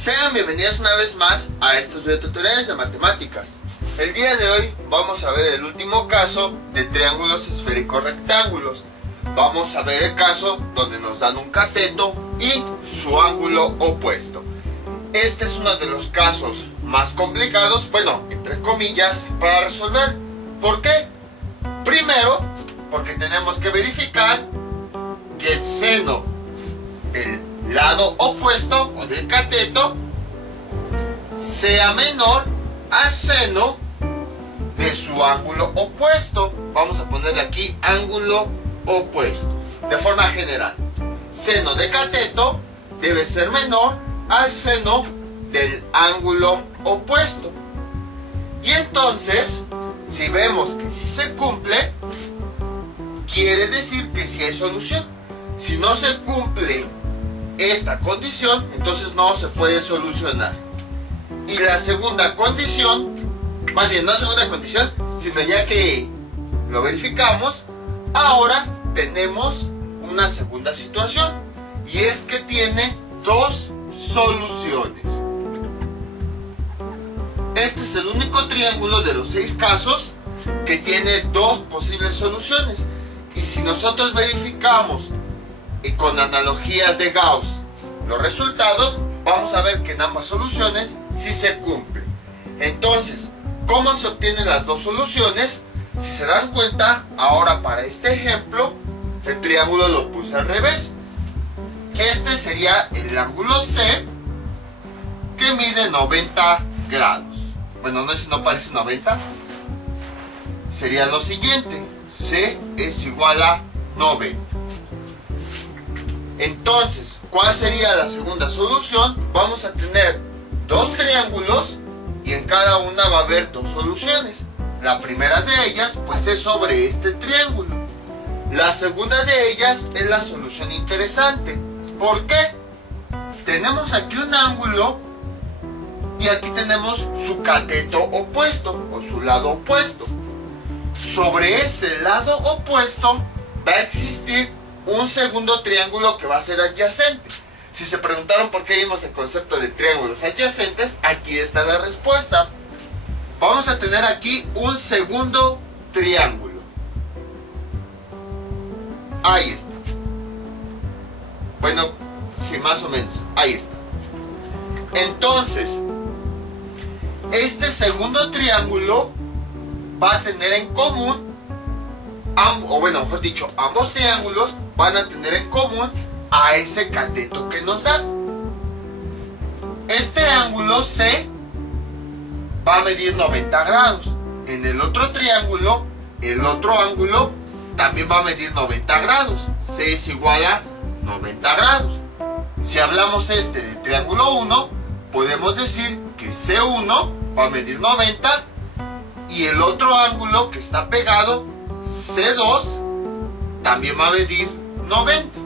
Sean bienvenidos una vez más a estos videotutoriales de matemáticas. El día de hoy vamos a ver el último caso de triángulos esféricos rectángulos. Vamos a ver el caso donde nos dan un cateto y su ángulo opuesto. Este es uno de los casos más complicados, bueno, entre comillas, para resolver. ¿Por qué? Primero, porque tenemos que verificar que el seno del lado opuesto o del cateto sea menor al seno de su ángulo opuesto. Vamos a ponerle aquí ángulo opuesto. De forma general, seno de cateto debe ser menor al seno del ángulo opuesto. Y entonces, si vemos que sí se cumple, quiere decir que sí hay solución. Si no se cumple esta condición, entonces no se puede solucionar. Y la segunda condición, más bien no segunda condición, sino ya que lo verificamos, ahora tenemos una segunda situación, y es que tiene dos soluciones. Este es el único triángulo de los 6 casos que tiene dos posibles soluciones. Y si nosotros verificamos con analogías de Gauss los resultados, vamos a ver que en ambas soluciones sí se cumple. Entonces, ¿cómo se obtienen las dos soluciones? Si se dan cuenta, ahora para este ejemplo, el triángulo lo puse al revés. Este sería el ángulo C, que mide 90 grados. Bueno, no es, no parece 90. Sería lo siguiente: C es igual a 90. Entonces, ¿cuál sería la segunda solución? Vamos a tener dos triángulos y en cada una va a haber dos soluciones. La primera de ellas, pues, es sobre este triángulo. La segunda de ellas es la solución interesante. ¿Por qué? Tenemos aquí un ángulo y aquí tenemos su cateto opuesto o su lado opuesto. Sobre ese lado opuesto va a existir un segundo triángulo que va a ser adyacente. Si se preguntaron por qué vimos el concepto de triángulos adyacentes, aquí está la respuesta. Vamos a tener aquí un segundo triángulo. Ahí está. Bueno, sí, más o menos. Ahí está. Entonces, este segundo triángulo va a tener en común, o bueno, mejor dicho, ambos triángulos van a tener en común a ese cateto que nos da. Este ángulo C va a medir 90 grados. En el otro triángulo, el otro ángulo también va a medir 90 grados. C es igual a 90 grados. Si hablamos de triángulo 1, podemos decir que C1 va a medir 90 y el otro ángulo que está pegado, C2, también va a medir 90.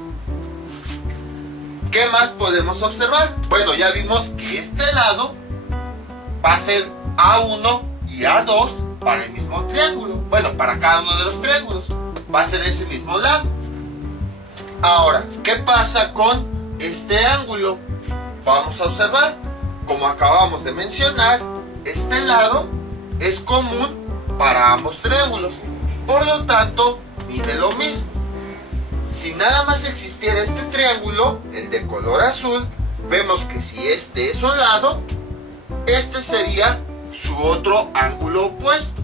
¿Qué más podemos observar? Bueno, ya vimos que este lado va a ser A1 y A2 para el mismo triángulo. Bueno, para cada uno de los triángulos va a ser ese mismo lado. Ahora, ¿qué pasa con este ángulo? Vamos a observar. Como acabamos de mencionar, este lado es común para ambos triángulos. Por lo tanto, mide lo mismo. Si nada más existiera este triángulo, el de color azul, vemos que si este es un lado, este sería su otro ángulo opuesto.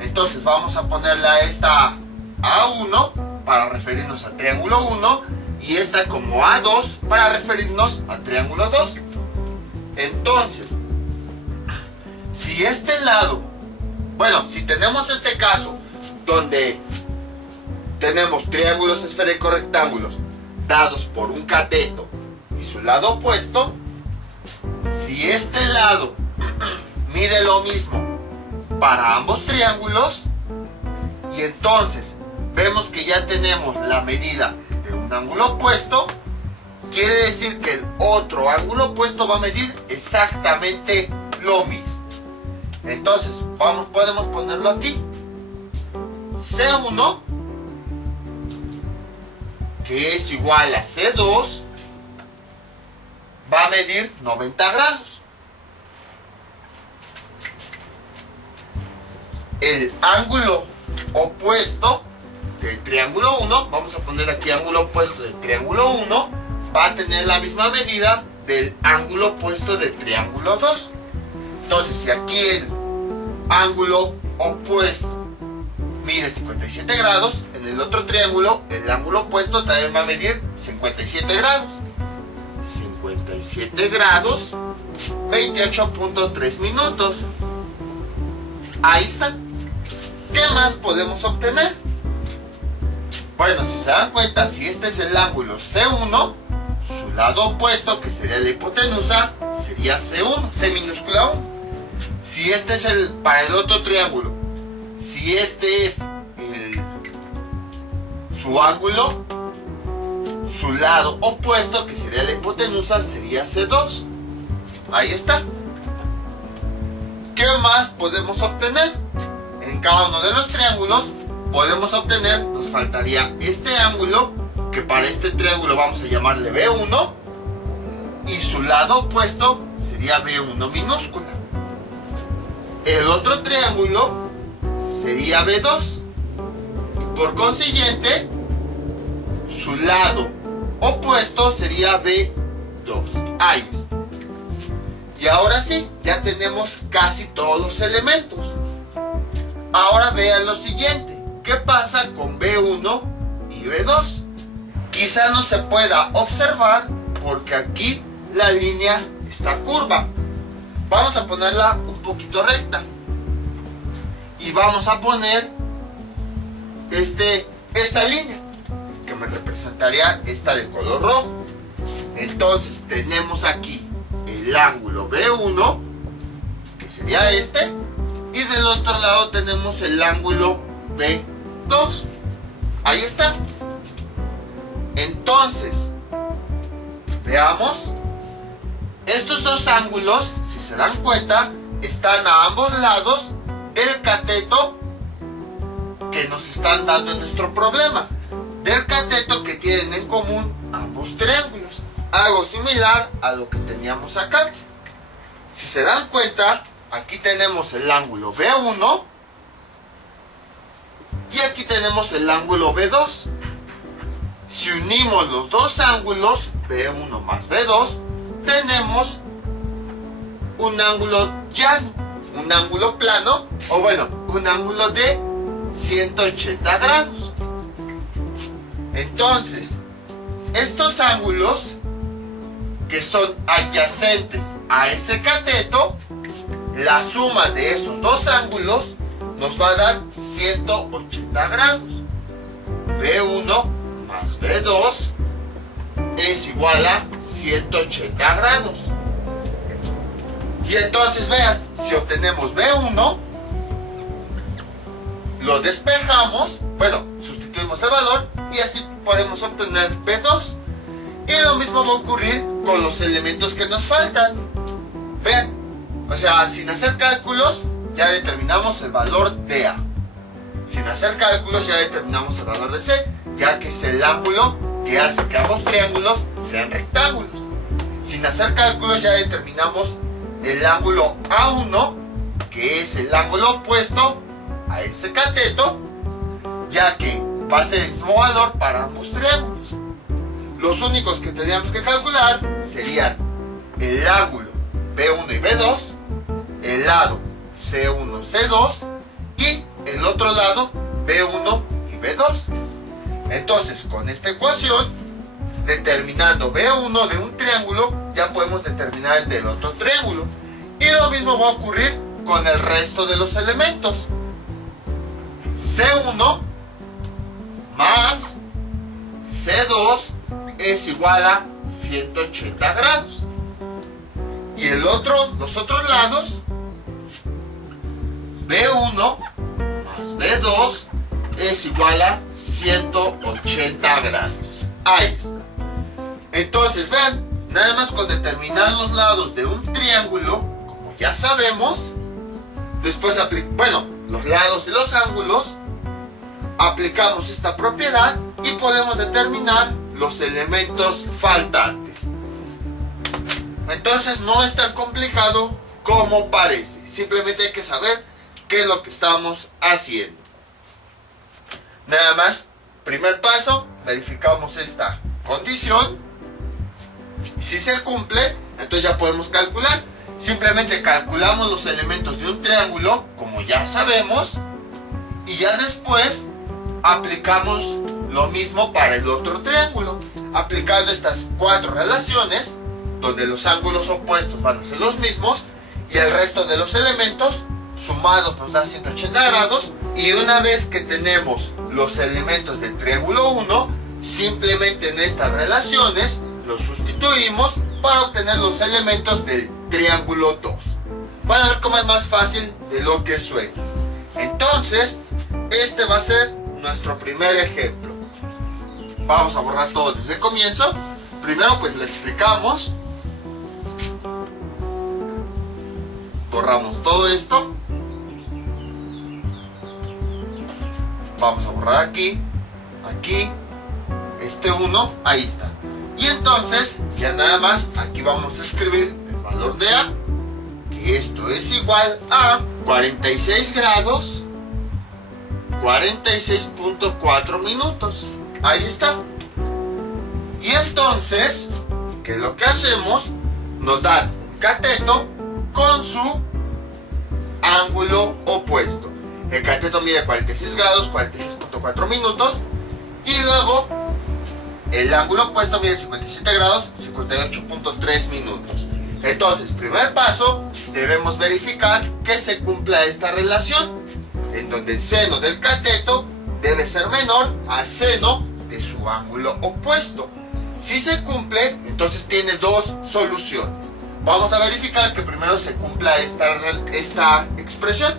Entonces vamos a ponerle a esta A1 para referirnos al triángulo 1 y esta como A2 para referirnos al triángulo 2. Entonces, si este lado, bueno, si tenemos este caso donde tenemos triángulos esféricos rectángulos dados por un cateto y su lado opuesto, si este lado mide lo mismo para ambos triángulos, y entonces vemos que ya tenemos la medida de un ángulo opuesto, quiere decir que el otro ángulo opuesto va a medir exactamente lo mismo. Entonces, podemos ponerlo aquí. C1, que es igual a C2, va a medir 90 grados. El ángulo opuesto del triángulo 1, vamos a poner aquí ángulo opuesto del triángulo 1, va a tener la misma medida del ángulo opuesto del triángulo 2. Entonces, si aquí el ángulo opuesto mide 57 grados, en el otro triángulo el ángulo opuesto también va a medir 57 grados. 57 grados, 28.3 minutos. Ahí está. ¿Qué más podemos obtener? Bueno, si se dan cuenta, si este es el ángulo C1, su lado opuesto, que sería la hipotenusa, sería C1, C minúscula 1. Si este es para el otro triángulo, si este es su ángulo, su lado opuesto, que sería la hipotenusa, sería C2. Ahí está. ¿Qué más podemos obtener? En cada uno de los triángulos podemos obtener, nos faltaría este ángulo, que para este triángulo vamos a llamarle B1, y su lado opuesto sería B1 minúscula. El otro triángulo sería B2, y por consiguiente su lado opuesto sería B2. Ahí está. Y ahora sí, ya tenemos casi todos los elementos. Ahora vean lo siguiente. ¿Qué pasa con B1 y B2? Quizá no se pueda observar porque aquí la línea está curva. Vamos a ponerla un poquito recta. Y vamos a poner esta línea, que me representaría esta de color rojo. Entonces tenemos aquí el ángulo B1, que sería este, y del otro lado tenemos el ángulo B2. Ahí está. Entonces, veamos. Estos dos ángulos, si se dan cuenta, están a ambos lados del cateto que nos están dando en nuestro problema. Del cateto que tienen en común ambos triángulos. Algo similar a lo que teníamos acá. Si se dan cuenta, aquí tenemos el ángulo B1 y aquí tenemos el ángulo B2. Si unimos los dos ángulos, B1 más B2, tenemos un ángulo llano, un ángulo plano, o bueno, un ángulo de 180 grados. Entonces, estos ángulos que son adyacentes a ese cateto, la suma de esos dos ángulos nos va a dar 180 grados. B1 más B2 es igual a 180 grados. Y entonces vean, si obtenemos B1, lo despejamos, bueno, sustituimos el valor y así podemos obtener B2. Y lo mismo va a ocurrir con los elementos que nos faltan. Vean, o sea, sin hacer cálculos ya determinamos el valor de A. Sin hacer cálculos ya determinamos el valor de C, ya que es el ángulo que hace que ambos triángulos sean rectángulos. Sin hacer cálculos ya determinamos el ángulo A1, que es el ángulo opuesto a ese cateto, ya que va a ser el mismo valor para ambos triángulos. Los únicos que tendríamos que calcular serían el ángulo B1 y B2, el lado C1, C2 y el otro lado B1 y B2. Entonces, con esta ecuación, determinando B1 de un triángulo, ya podemos determinar el del otro triángulo. Y lo mismo va a ocurrir con el resto de los elementos. C1 más C2 es igual a 180 grados. Y los otros lados, B1 más B2 es igual a 180 grados. Ahí está. Entonces, vean, nada más con determinar los lados de un triángulo, como ya sabemos, después los lados y los ángulos, aplicamos esta propiedad y podemos determinar los elementos faltantes. Entonces no es tan complicado como parece. Simplemente hay que saber qué es lo que estamos haciendo. Nada más, primer paso, verificamos esta condición. Si se cumple, entonces ya podemos calcular. Simplemente calculamos los elementos de un triángulo, como ya sabemos, y ya después aplicamos lo mismo para el otro triángulo, aplicando estas 4 relaciones, donde los ángulos opuestos van a ser los mismos, y el resto de los elementos sumados nos da 180 grados, y una vez que tenemos los elementos del triángulo 1, simplemente en estas relaciones los sustituimos para obtener los elementos del triángulo 2. Van a ver cómo es más fácil de lo que suena. Entonces, este va a ser nuestro primer ejemplo. Vamos a borrar todo desde el comienzo. Primero pues le explicamos. Borramos todo esto. Vamos a borrar aquí, aquí, este 1, ahí está. Y entonces, ya nada más, aquí vamos a escribir el valor de A, que esto es igual a 46 grados, 46.4 minutos. Ahí está. Y entonces, ¿qué es lo que hacemos? Nos dan un cateto con su ángulo opuesto. El cateto mide 46 grados, 46.4 minutos. Y luego, el ángulo opuesto mide 57 grados, 58.3 minutos. Entonces, primer paso, debemos verificar que se cumpla esta relación, en donde el seno del cateto debe ser menor al seno de su ángulo opuesto. Si se cumple, entonces tiene dos soluciones. Vamos a verificar que primero se cumpla esta expresión.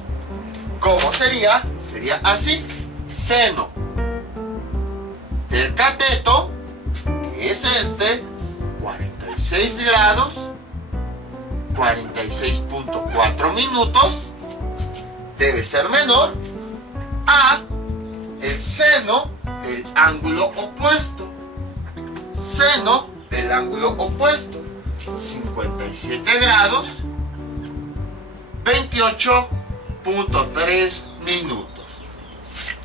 ¿Cómo sería? Sería así. Seno del cateto, que es este, 46 grados, 46.4 minutos, debe ser menor a el seno del ángulo opuesto. Seno del ángulo opuesto, 57 grados, 28.3 minutos.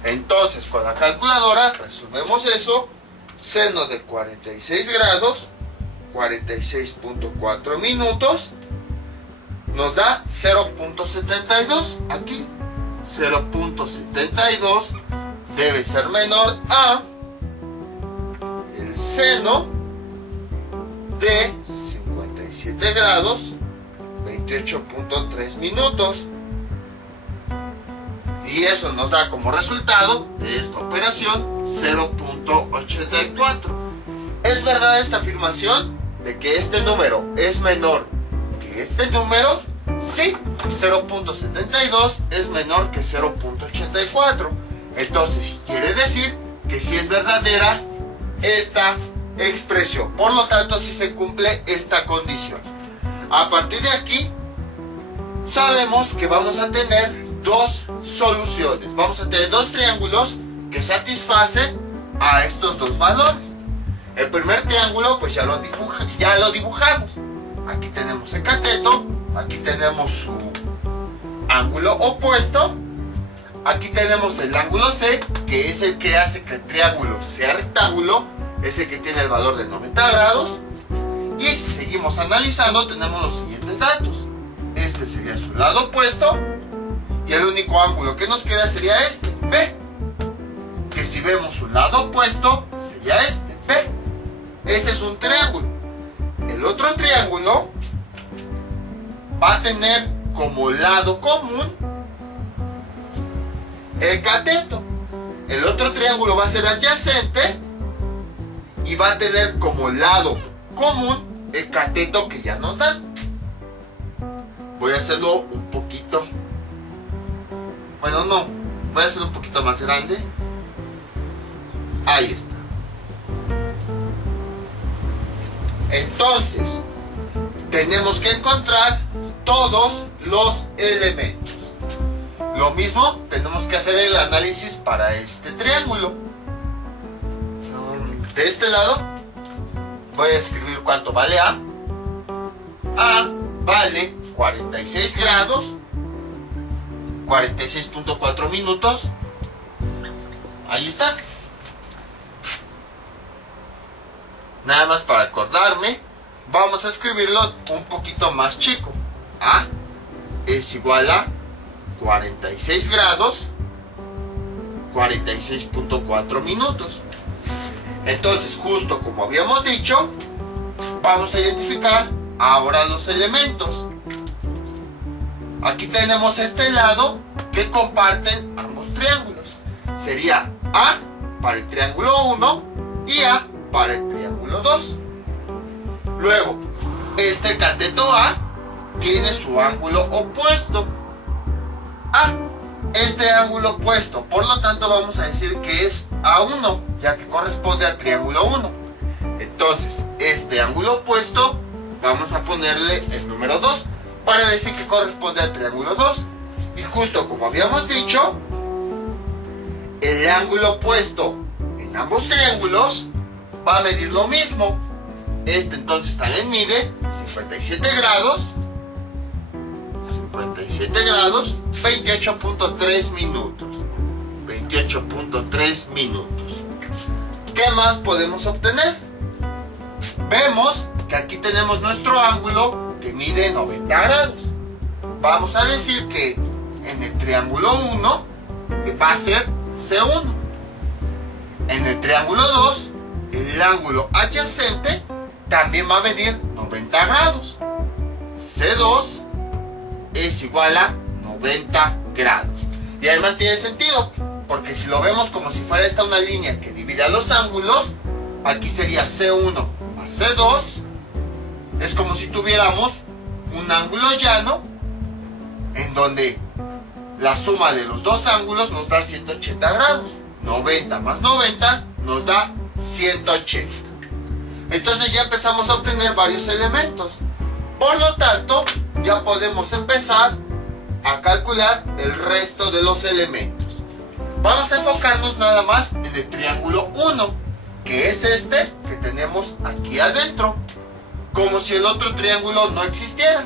Entonces, con la calculadora resolvemos eso. Seno de 46 grados, 46.4 minutos, nos da 0.72. Aquí, 0.72 debe ser menor a el seno de 57 grados, 28.3 minutos. Y eso nos da como resultado de esta operación 0.84. ¿Es verdad esta afirmación de que este número es menor que este número? Sí, 0.72 es menor que 0.84. Entonces quiere decir que sí es verdadera esta expresión. Por lo tanto, sí se cumple esta condición. A partir de aquí, sabemos que vamos a tener dos soluciones. Vamos a tener dos triángulos que satisfacen a estos dos valores. El primer triángulo pues ya lo dibujamos. Aquí tenemos el cateto, aquí tenemos su ángulo opuesto, aquí tenemos el ángulo C, que es el que hace que el triángulo sea rectángulo, es el que tiene el valor de 90 grados. Y si seguimos analizando, tenemos los siguientes datos. Este sería su lado opuesto, y el único ángulo que nos queda sería este, B. Que si vemos su lado opuesto, sería este, B. Ese es un triángulo. El otro triángulo va a tener como lado común el cateto. El otro triángulo va a ser adyacente y va a tener como lado común el cateto que ya nos da. Voy a hacerlo un poquito. Bueno, no. Voy a hacerlo un poquito más grande. Ahí está. Entonces, tenemos que encontrar todos los elementos. Lo mismo, tenemos que hacer el análisis para este triángulo. De este lado, voy a escribir cuánto vale A. A vale 46 grados, 46.4 minutos. Ahí está. Nada más para acordarme, vamos a escribirlo un poquito más chico. A es igual a 46 grados, 46.4 minutos. Entonces, justo como habíamos dicho, vamos a identificar ahora los elementos. Aquí tenemos este lado que comparten ambos triángulos. Sería A para el triángulo 1 y A para el triángulo 2. Luego, este cateto A tiene su ángulo opuesto a este ángulo opuesto, por lo tanto vamos a decir que es A1, ya que corresponde al triángulo 1. Entonces, este ángulo opuesto vamos a ponerle el número 2 para decir que corresponde al triángulo 2. Y justo como habíamos dicho, el ángulo opuesto en ambos triángulos va a medir lo mismo. Este entonces también mide 57 grados, 28.3 minutos. 28.3 minutos. ¿Qué más podemos obtener? Vemos que aquí tenemos nuestro ángulo que mide 90 grados. Vamos a decir que en el triángulo 1 va a ser C1. En el triángulo 2, el ángulo adyacente también va a medir 90 grados. C2 es igual a 90 grados. Y además tiene sentido, porque si lo vemos como si fuera esta una línea que divide a los ángulos, aquí sería C1 más C2. Es como si tuviéramos un ángulo llano en donde la suma de los dos ángulos nos da 180 grados. 90 más 90 nos da 180. Entonces ya empezamos a obtener varios elementos. Por lo tanto, ya podemos empezar a calcular el resto de los elementos. Vamos a enfocarnos nada más en el triángulo 1, que es este que tenemos aquí adentro, como si el otro triángulo no existiera.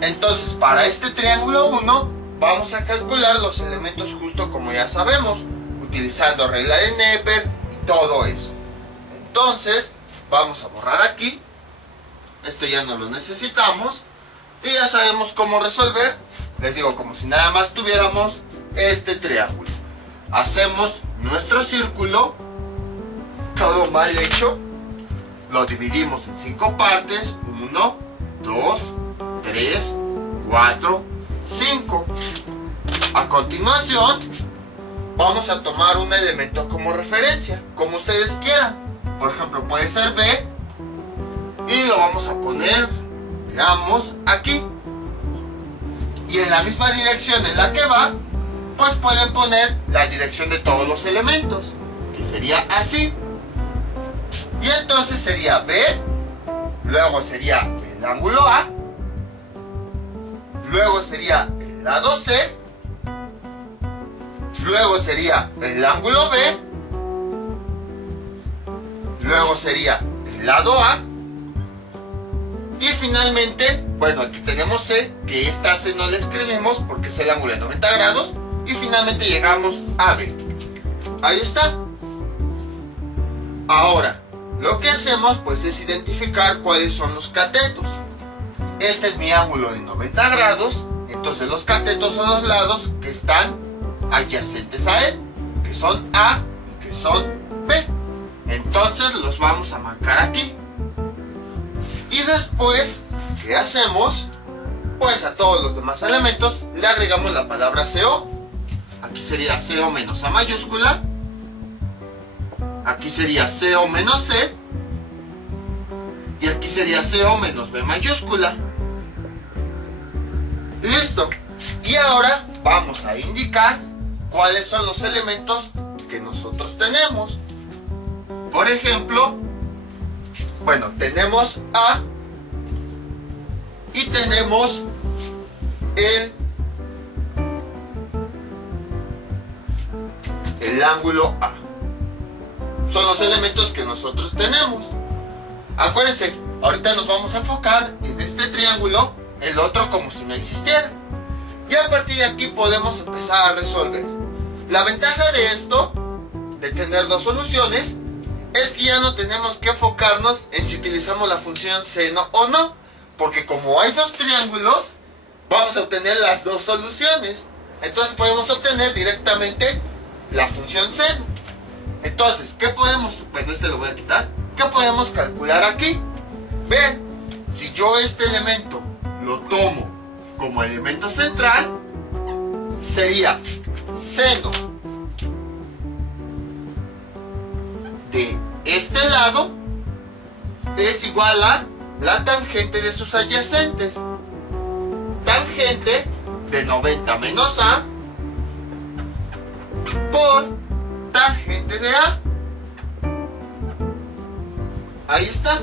Entonces, para este triángulo 1 vamos a calcular los elementos justo como ya sabemos, utilizando regla de Neper y todo eso. Entonces, vamos a borrar aquí. Esto ya no lo necesitamos. Y ya sabemos cómo resolver. Les digo, como si nada más tuviéramos este triángulo. Hacemos nuestro círculo, todo mal hecho. Lo dividimos en 5 partes. 1, 2, 3, 4, 5. A continuación, vamos a tomar un elemento como referencia, como ustedes quieran. Por ejemplo, puede ser B. Y lo vamos a poner, veamos, aquí. Y en la misma dirección en la que va, pues pueden poner la dirección de todos los elementos, que sería así. Y entonces sería B, luego sería el ángulo A, luego sería el lado C, luego sería el ángulo B, luego sería el lado A, y finalmente, bueno, aquí tenemos C, que esta C no la escribimos porque es el ángulo de 90 grados, y finalmente llegamos a B. Ahí está. Ahora, lo que hacemos pues es identificar cuáles son los catetos. Este es mi ángulo de 90 grados, entonces los catetos son los lados que están adyacentes a él, que son A y que son B. Entonces los vamos a marcar aquí. Y después, ¿qué hacemos? Pues a todos los demás elementos le agregamos la palabra CO. Aquí sería CO menos A mayúscula. Aquí sería CO menos C. Y aquí sería CO menos B mayúscula. Listo. Y ahora vamos a indicar cuáles son los elementos que nosotros tenemos. Por ejemplo, bueno, tenemos A y tenemos el ángulo A. Son los elementos que nosotros tenemos. Acuérdense, ahorita nos vamos a enfocar en este este triángulo, el otro como si no existiera. Y a partir de aquí podemos empezar a resolver. La ventaja de esto, de tener dos soluciones, es que ya no tenemos que enfocarnos en si utilizamos la función seno o no, porque como hay dos triángulos, vamos a obtener las dos soluciones. Entonces podemos obtener directamente la función seno. Entonces, ¿qué podemos? Bueno, este lo voy a quitar. ¿Qué podemos calcular aquí? Ven, si yo este elemento lo tomo como elemento central, sería seno de este lado es igual a la tangente de sus adyacentes. Tangente de 90 menos A por tangente de A. Ahí está.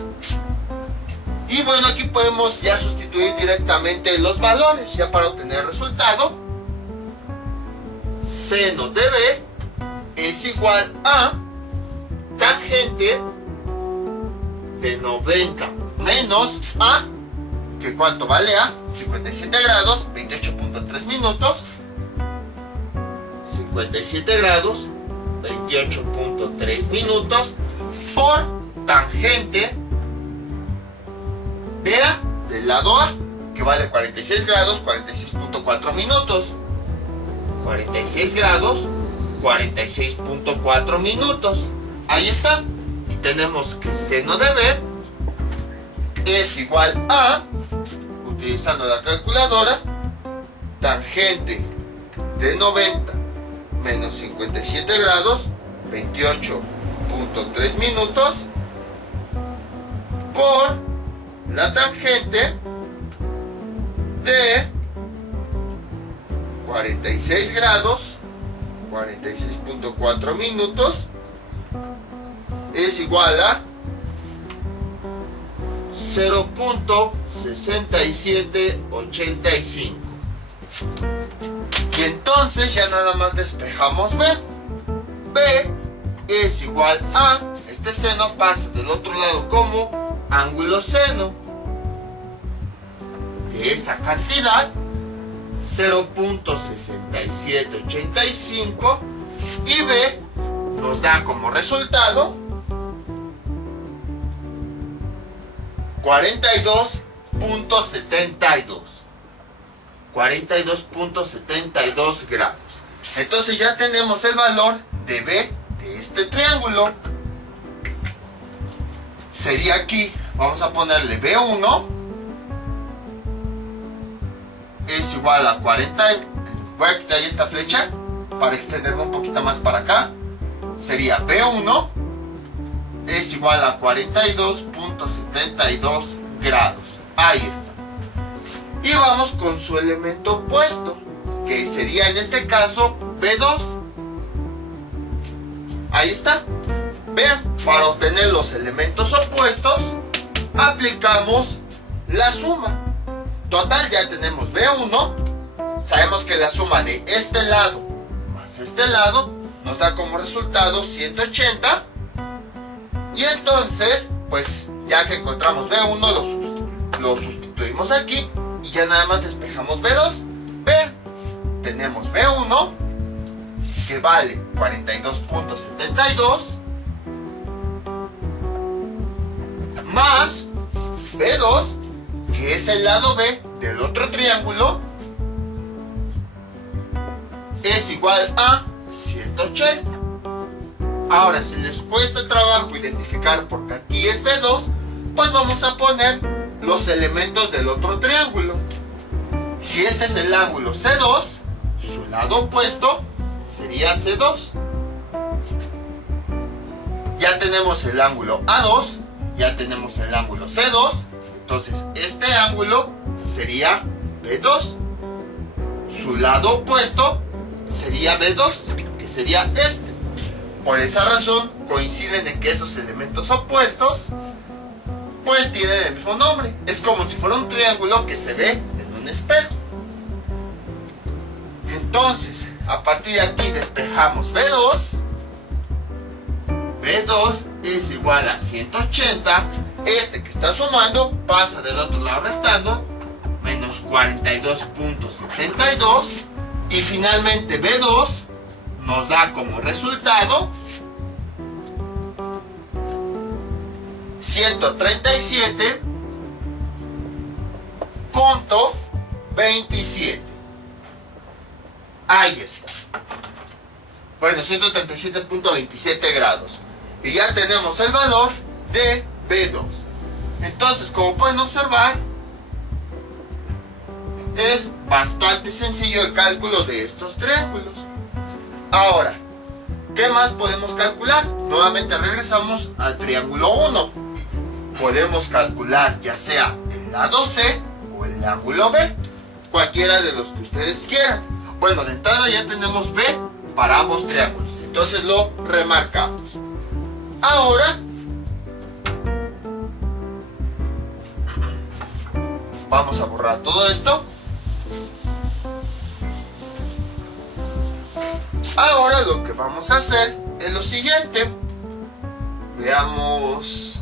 Y bueno, aquí podemos ya sustituir directamente los valores ya para obtener el resultado. Seno de B es igual a tangente de 90 menos A, que ¿cuánto vale A? 57 grados, 28.3 minutos. 57 grados, 28.3 minutos por tangente de A, del lado A, que vale 46 grados, 46.4 minutos. 46 grados, 46.4 minutos. Ahí está. Y tenemos que seno de B es igual a, utilizando la calculadora, tangente de 90 menos 57 grados, 28.3 minutos, por la tangente de 46 grados, 46.4 minutos, es igual a 0.6785. Y entonces ya nada más despejamos B. B es igual a, este seno pasa del otro lado como ángulo seno de esa cantidad, 0.6785, y B nos da como resultado 42.72 grados. Entonces ya tenemos el valor de B de este triángulo. Sería aquí, vamos a ponerle B1 es igual a 40. Voy a quitar esta flecha para extenderme un poquito más para acá. Sería B1 es igual a 42.72 grados. Ahí está. Y vamos con su elemento opuesto, que sería en este caso B2. Ahí está. Vean, para obtener los elementos opuestos, aplicamos la suma. Total, ya tenemos B1. Sabemos que la suma de este lado más este lado nos da como resultado 180. Y entonces, pues ya que encontramos B1, lo sustituimos aquí y ya nada más despejamos B2. Vean, tenemos B1 que vale 42.72 más B2, que es el lado B del otro triángulo, es igual a 180. Ahora, si les cuesta trabajo identificar porque aquí es B2, pues vamos a poner los elementos del otro triángulo. Si este es el ángulo C2, su lado opuesto sería C2. Ya tenemos el ángulo A2, ya tenemos el ángulo C2, entonces este ángulo sería B2. Su lado opuesto sería B2, que sería este. Por esa razón coinciden en que esos elementos opuestos pues tienen el mismo nombre. Es como si fuera un triángulo que se ve en un espejo. Entonces, a partir de aquí despejamos B2. B2 es igual a 180 Este que está sumando pasa del otro lado restando, menos 42.72. Y finalmente B2 nos da como resultado 137.27. Ahí está. Bueno, 137.27 grados. Y ya tenemos el valor de B2. Entonces, como pueden observar, es bastante sencillo el cálculo de estos triángulos. Ahora, ¿qué más podemos calcular? Nuevamente regresamos al triángulo 1. Podemos calcular ya sea el lado C o el ángulo B, cualquiera de los que ustedes quieran. Bueno, de entrada ya tenemos B para ambos triángulos, entonces lo remarcamos. Ahora vamos a borrar todo esto. Ahora lo que vamos a hacer es lo siguiente. Veamos.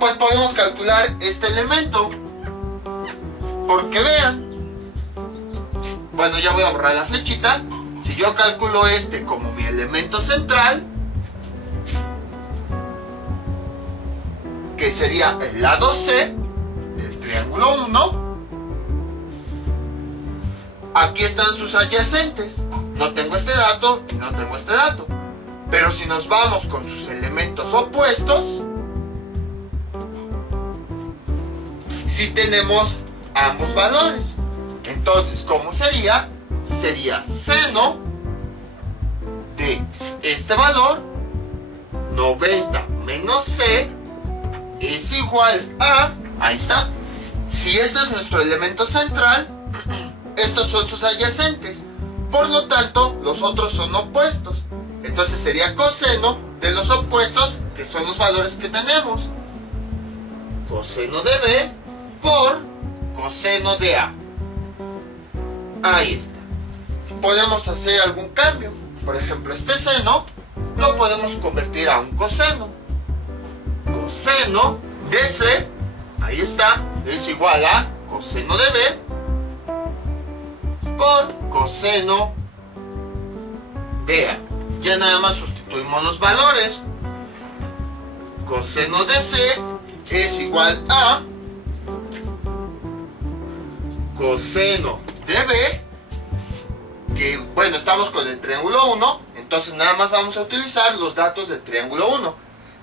Pues podemos calcular este elemento. Porque vean. Bueno, ya voy a borrar la flechita. Si yo calculo este como mi elemento central, que sería el lado C del triángulo 1, aquí están sus adyacentes. No tengo este dato y no tengo este dato. Pero si nos vamos con sus elementos opuestos, sí tenemos ambos valores. Entonces, ¿cómo sería? Sería seno de este valor, 90 menos C, es igual a... Ahí está. Si este es nuestro elemento central, estos son sus adyacentes. Por lo tanto, los otros son opuestos. Entonces sería coseno de los opuestos, que son los valores que tenemos. Coseno de B por coseno de A. Ahí está. Podemos hacer algún cambio. Por ejemplo, este seno lo podemos convertir a un coseno. Coseno de C, ahí está, es igual a coseno de B por coseno de A. Ya nada más sustituimos los valores. Coseno de C es igual a coseno de B, que bueno, estamos con el triángulo 1, entonces nada más vamos a utilizar los datos del triángulo 1.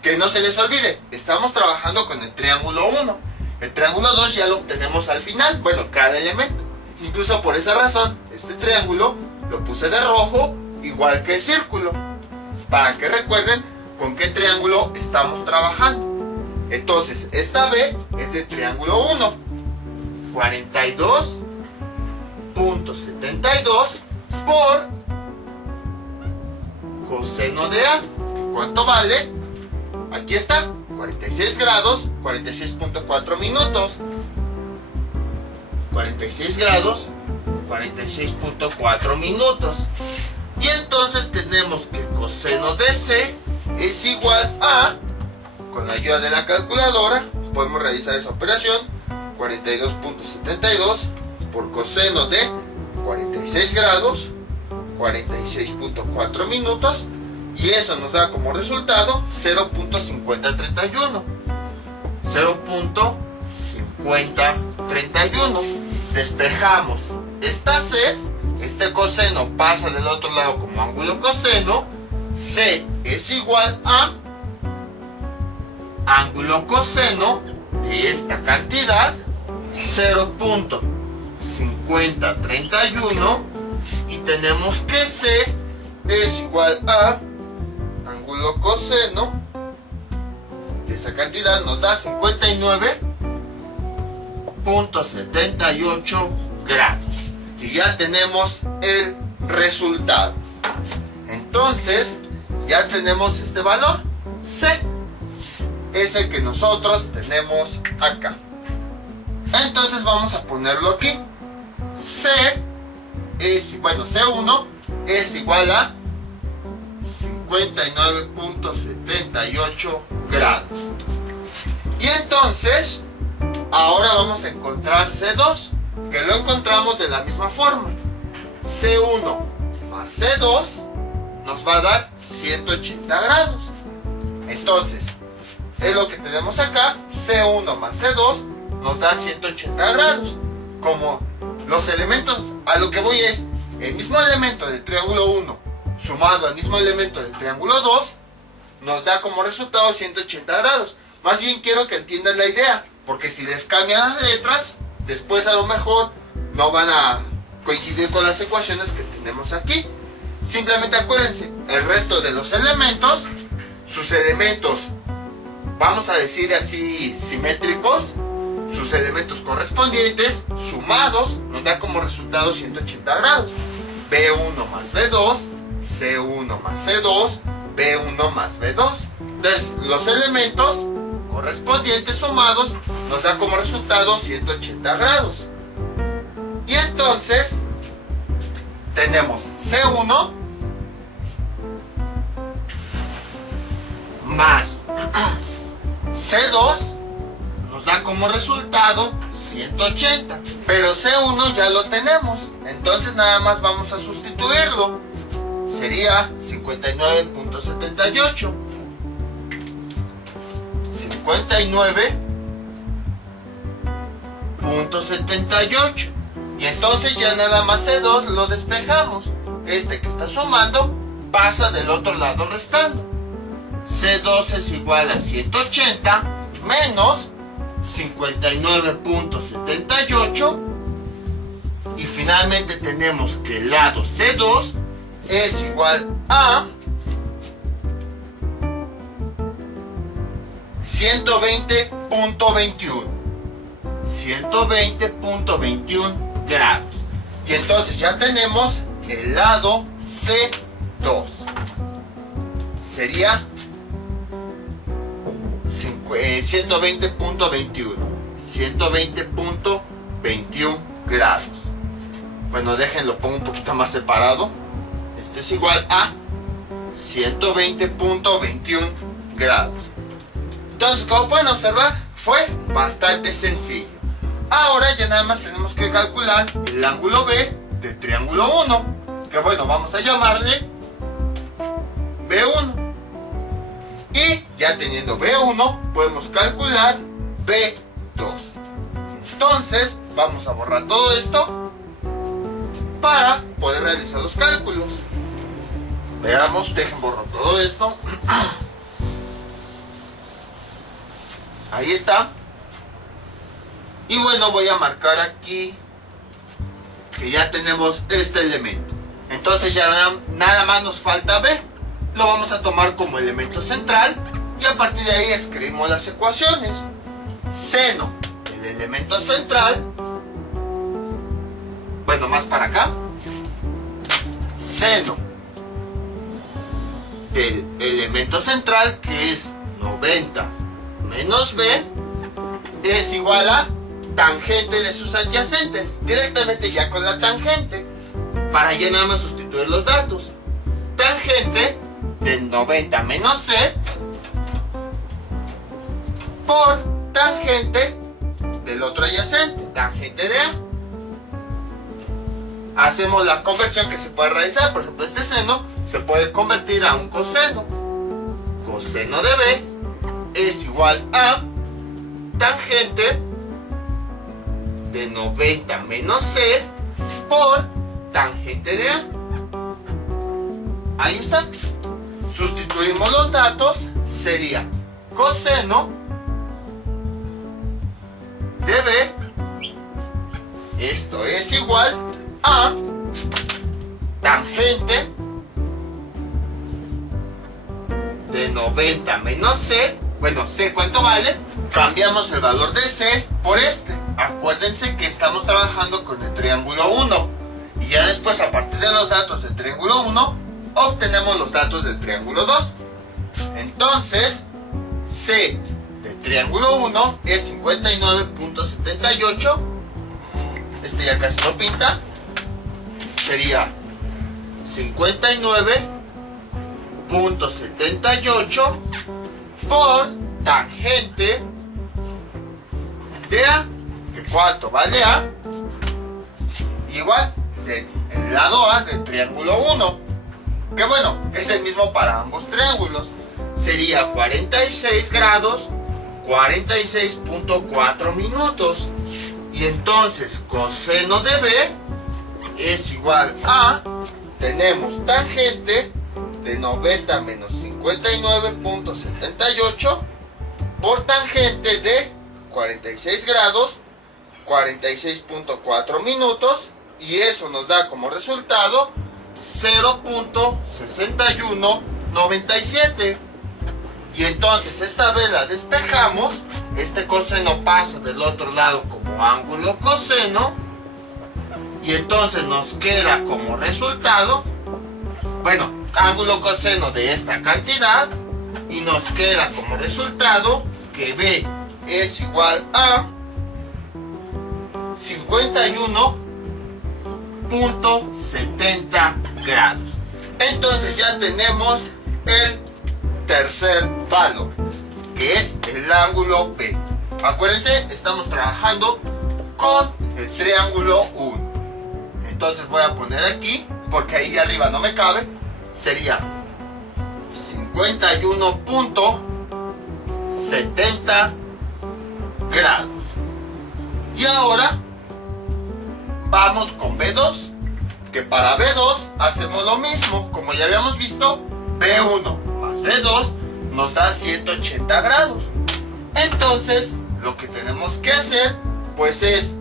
Que no se les olvide, estamos trabajando con el triángulo 1. El triángulo 2 ya lo obtenemos al final, bueno, cada elemento. Incluso por esa razón, este triángulo lo puse de rojo, igual que el círculo, para que recuerden con qué triángulo estamos trabajando. Entonces, esta B es del triángulo 1, 42.72 por coseno de A. ¿Cuánto vale? Aquí está, 46 grados, 46.4 minutos. 46 grados, 46.4 minutos. Y entonces tenemos que coseno de C es igual a, con la ayuda de la calculadora, podemos realizar esa operación, 42.72 por coseno de 46 grados, 46.4 minutos, y eso nos da como resultado 0.5031. 0.5031. Despejamos esta C, este coseno pasa del otro lado como ángulo coseno, C es igual a ángulo coseno de esta cantidad, 0.5031, y tenemos que C es igual a ángulo coseno de esa cantidad, nos da 59.78 grados. Y ya tenemos el resultado. Entonces, ya tenemos este valor. C es el que nosotros tenemos acá. Entonces vamos a ponerlo aquí. C es, bueno, C1 es igual a 59.78 grados. entonces, ahora vamos a encontrar C2, que lo encontramos de la misma forma. C1 más C2 nos va a dar 180 grados. Entonces, es lo que tenemos acá. C1 más C2 nos da 180 grados. Como los elementos, a lo que voy es, el mismo elemento del triángulo 1 sumado al mismo elemento del triángulo 2 nos da como resultado 180 grados. Más bien quiero que entiendan la idea, porque si les cambian las letras, después a lo mejor no van a coincidir con las ecuaciones que tenemos aquí. Simplemente acuérdense, el resto de los elementos, sus elementos, vamos a decir así, simétricos, sus elementos correspondientes, sumados, nos da como resultado 180 grados. B1 más B2, C1 más C2, B1 más B2. Entonces, los elementos correspondientes sumados nos da como resultado 180 grados. Y entonces, tenemos C1 más C2 nos da como resultado 180, pero C1 ya lo tenemos, entonces nada más vamos a sustituirlo. Sería 59.78. 59.78. Y entonces ya nada más C2 lo despejamos. Este que está sumando pasa del otro lado restando. C2 es igual a 180 menos 59.78. Y finalmente tenemos que el lado C2 es igual a 120.21. 120.21 grados. Y entonces ya tenemos el lado C2. Sería 120.21. 120.21 grados. Bueno, déjenlo, pongo un poquito más separado. Esto es igual a 120.21 grados. Entonces, como pueden observar, fue bastante sencillo. Ahora ya nada más tenemos que calcular el ángulo B del triángulo 1. Que bueno, vamos a llamarle B1. Y ya teniendo B1, podemos calcular B2. Entonces, vamos a borrar todo esto para poder realizar los cálculos. Veamos, dejen borrar todo esto. Ahí está. Y bueno, voy a marcar aquí que ya tenemos este elemento. Entonces ya nada más nos falta B. Lo vamos a tomar como elemento central y a partir de ahí escribimos las ecuaciones. Seno, el elemento central. Bueno, más para acá. Seno del elemento central, que es 90 menos B, es igual a tangente de sus adyacentes. Directamente ya con la tangente, para ya nada más sustituir los datos. Tangente de 90 menos C por tangente del otro adyacente, tangente de A. Hacemos la conversión que se puede realizar. Por ejemplo, este seno se puede convertir a un coseno. Coseno de B es igual a tangente de 90 menos C por tangente de A. Ahí está. Sustituimos los datos. Sería coseno de B. Esto es igual a tangente de 90 menos C. Bueno, C, ¿cuánto vale? Cambiamos el valor de C por este. Acuérdense que estamos trabajando con el triángulo 1. Y ya después, a partir de los datos del triángulo 1, obtenemos los datos del triángulo 2. Entonces, C del triángulo 1 es 59.78. Este ya casi no pinta. Sería 59.78 por tangente de A, que cuánto vale A, igual del lado A del triángulo 1, que bueno, es el mismo para ambos triángulos, sería 46 grados, 46.4 minutos, y entonces coseno de B es igual a, tenemos tangente de 90 menos 59.78 por tangente de 46 grados, 46.4 minutos, y eso nos da como resultado 0.6197. Y entonces esta vez la despejamos, este coseno pasa del otro lado como ángulo coseno, y entonces nos queda como resultado, bueno, ángulo coseno de esta cantidad, y nos queda como resultado que B es igual a 51.70 grados. Entonces ya tenemos el tercer valor, que es el ángulo B. Acuérdense, estamos trabajando con el triángulo 1. Entonces voy a poner aquí, porque ahí arriba no me cabe, sería 51.70 grados. Y ahora vamos con B2, que para B2 hacemos lo mismo, como ya habíamos visto, B1 más B2 nos da 180 grados. Entonces lo que tenemos que hacer pues es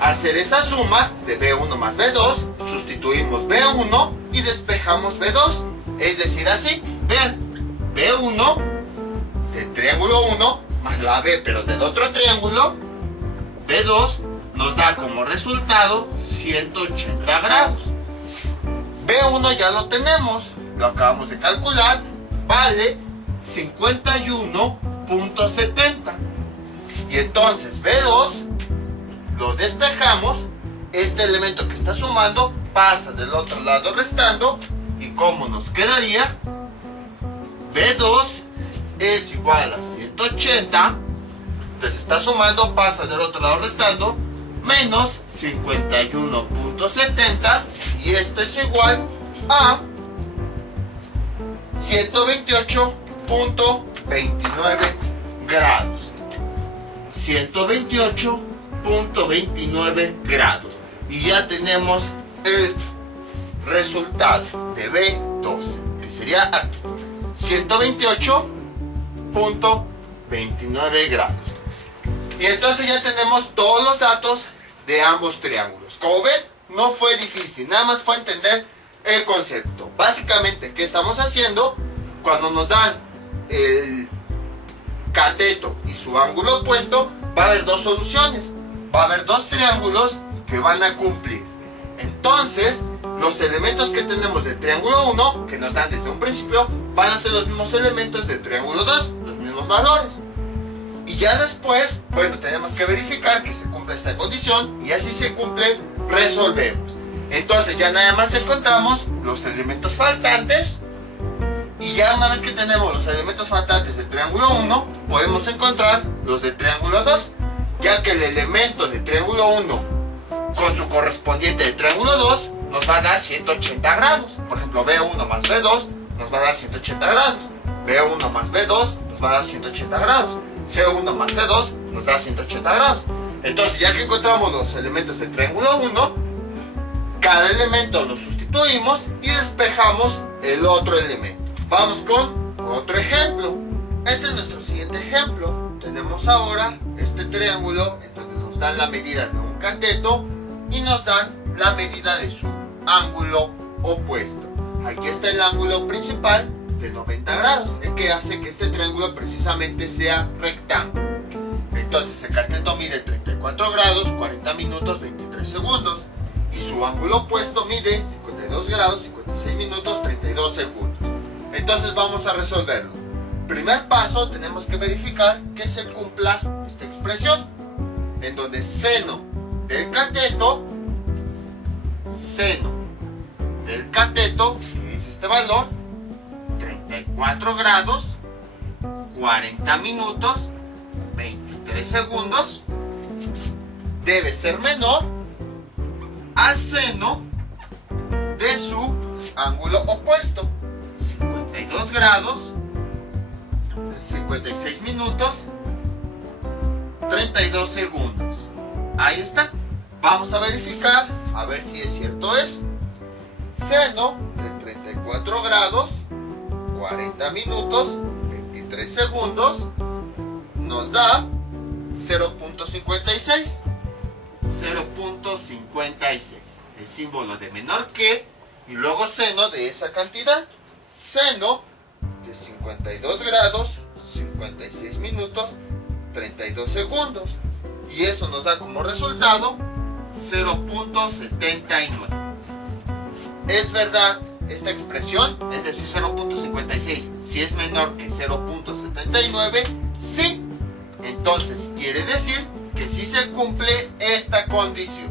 hacer esa suma de B1 más B2, sustituimos B1 y despejamos B2, es decir, así, vean, B1 del triángulo 1 más la B pero del otro triángulo, B2 nos da como resultado 180 grados. B1 ya lo tenemos, lo acabamos de calcular, vale 51.70. Y entonces B2 lo despejamos, este elemento que está sumando pasa del otro lado restando, y como nos quedaría, B2 es igual a 180, entonces está sumando, pasa del otro lado restando, menos 51.70, y esto es igual a 128.29 grados. 128.29 grados. Y ya tenemos el resultado de B2, que sería aquí, 128.29 grados. Y entonces ya tenemos todos los datos de ambos triángulos. Como ven, no fue difícil, nada más fue entender el concepto. Básicamente, ¿qué estamos haciendo? Cuando nos dan el cateto y su ángulo opuesto, va a haber dos soluciones. Va a haber dos triángulos que van a cumplir. Entonces, los elementos que tenemos del triángulo 1, que nos dan desde un principio, van a ser los mismos elementos del triángulo 2, los mismos valores. Y ya después, bueno, tenemos que verificar que se cumpla esta condición, y así se cumple, resolvemos. Entonces ya nada más encontramos los elementos faltantes, y ya una vez que tenemos los elementos faltantes del triángulo 1, podemos encontrar los del triángulo 2, ya que el elemento del triángulo 1 con su correspondiente del triángulo 2 nos va a dar 180 grados. Por ejemplo, B1 más B2 nos va a dar 180 grados, B1 más B2 nos va a dar 180 grados, C1 más C2 nos da 180 grados. Entonces, ya que encontramos los elementos del triángulo 1, cada elemento lo sustituimos y despejamos el otro elemento. Vamos con otro ejemplo. Este es nuestro siguiente ejemplo. Tenemos ahora este triángulo en donde nos dan la medida de un cateto y nos dan la medida de su ángulo opuesto. Aquí está el ángulo principal de 90 grados, el que hace que este triángulo precisamente sea rectángulo. Entonces el cateto mide 34 grados, 40 minutos, 23 segundos. Y su ángulo opuesto mide 52 grados, 56 minutos, 32 segundos. Entonces vamos a resolverlo. Primer paso, tenemos que verificar que se cumpla esta expresión, en donde seno del cateto, que es este valor, 34 grados, 40 minutos, 23 23 segundos debe ser menor al seno de su ángulo opuesto. 52 grados, 56 minutos, 32 segundos. Ahí está. Vamos a verificar, a ver si es cierto eso. Seno de 34 grados, 40 minutos, 23 segundos, nos da 0.56. 0.56. El símbolo de menor que y luego seno de esa cantidad. Seno de 52 grados, 56 minutos, 32 segundos. Y eso nos da como resultado 0.79. ¿Es verdad esta expresión? Es decir, 0.56. Si es menor que 0.79, sí. Entonces quiere decir que sí se cumple esta condición.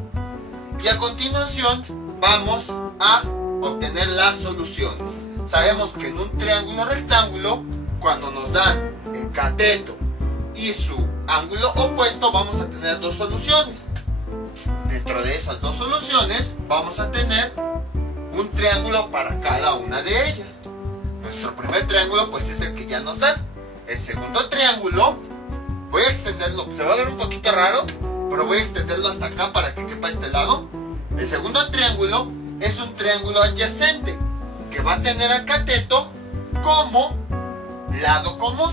Y a continuación vamos a obtener las soluciones. Sabemos que en un triángulo rectángulo, cuando nos dan el cateto y su ángulo opuesto, vamos a tener dos soluciones. Dentro de esas dos soluciones vamos a tener un triángulo para cada una de ellas. Nuestro primer triángulo pues es el que ya nos dan. El segundo triángulo voy a extenderlo, se va a ver un poquito raro, pero voy a extenderlo hasta acá para que quepa este lado. El segundo triángulo es un triángulo adyacente que va a tener al cateto como lado común.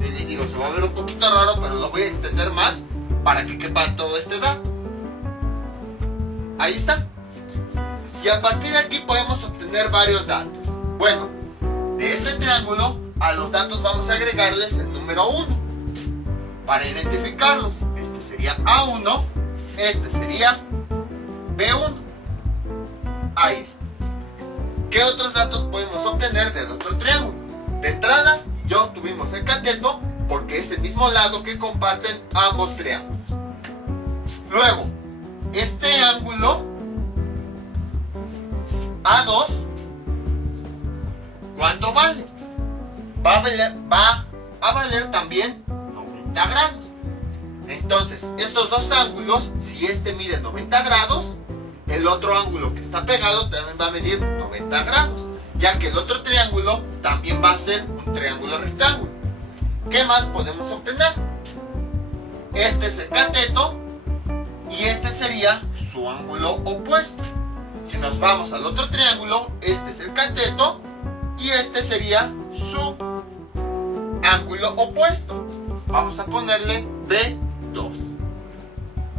Sí, les digo, se va a ver un poquito raro, pero lo voy a extender más para que quepa todo este dato. Ahí está. Y a partir de aquí podemos obtener varios datos. Bueno, de este triángulo a los datos vamos a agregarles el número 1 para identificarlos. Este sería A1, este sería B1. Ahí está. ¿Qué otros datos podemos obtener del otro triángulo? De entrada, ya obtuvimos el cateto porque es el mismo lado que comparten ambos triángulos. Luego, este ángulo A2, ¿cuánto vale? Va a valer también 90 grados. Entonces, estos dos ángulos, si este mide 90 grados, el otro ángulo que está pegado también va a medir 90 grados, ya que el otro triángulo también va a ser un triángulo rectángulo. ¿Qué más podemos obtener? Este es el cateto y este sería su ángulo opuesto. Si nos vamos al otro triángulo, este es el cateto y este sería su ángulo opuesto. Vamos a ponerle B2.